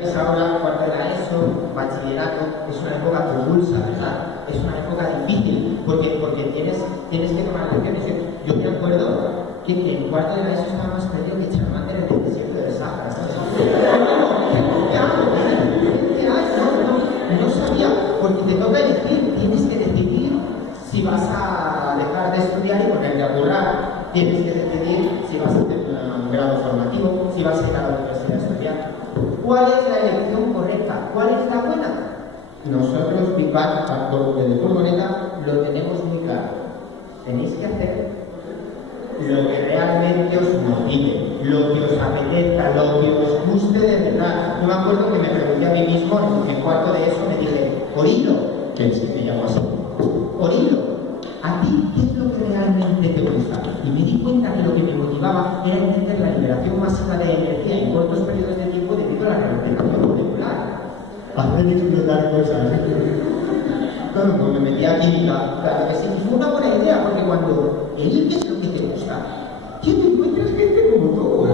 Es ahora cuarto de la ESO, bachillerato, es una época convulsa, ¿verdad? Es una época difícil, porque tienes que tomar elecciones. Yo me acuerdo que en cuarto de la ESO estaba más perdido que Charmander en el desierto del Sahara, ¿sabes? No sabía, porque te toca elegir, tienes que decidir si vas a dejar de estudiar y ponerte a currar, tienes que decidir si vas a hacer un grado formativo, si vas a ir a la universidad a estudiar. ¿Cuál es la elección correcta? ¿Cuál es la buena? Nosotros, Big Bang, de Furgoneta, lo tenemos muy claro. Tenéis que hacer lo que realmente os motive, lo que os apetezca, lo que os guste de verdad. Yo me acuerdo que me pregunté a mí mismo, en cuarto de eso, me dije, Orilo, que es que me llamo así, Orilo, ¿a ti qué es lo que realmente te gusta? Y me di cuenta que lo que me motivaba era entender la liberación masiva de energía en cortos periodos de tiempo debido a la regeneración molecular. Hacer explotar cosas. Claro, pues me metí a química, claro que sí, y fue una buena idea, porque cuando eliges lo que te gusta, ¿qué te encuentras gente como tú?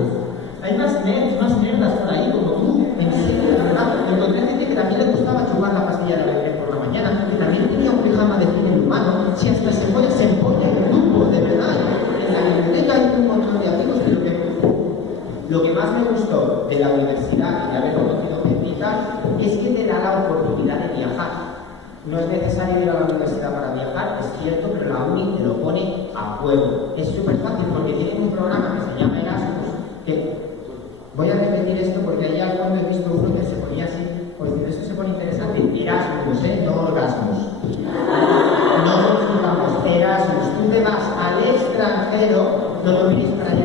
Hay más nerdas por ahí como tú, en serio, ¿verdad? Encontré gente que también le gustaba chupar la pastilla de alegría por la mañana, que también tenía un pijama de cine humano, si hasta se empolla en grupo, de verdad. En la biblioteca hay un montón de amigos, pero lo que más me gustó de la universidad y de haber conocido gente y tal, es que te da la oportunidad de viajar. No es necesario ir a la universidad para viajar, es cierto, pero la uni te lo pone a huevo. Es súper fácil porque tienen un programa que se llama Erasmus, que voy a repetir esto porque ahí al fondo he visto uno que se ponía así, pues esto se pone interesante, Erasmus, no orgasmus. No nos fijamos, Erasmus, tú te vas al extranjero, no lo venís para allá.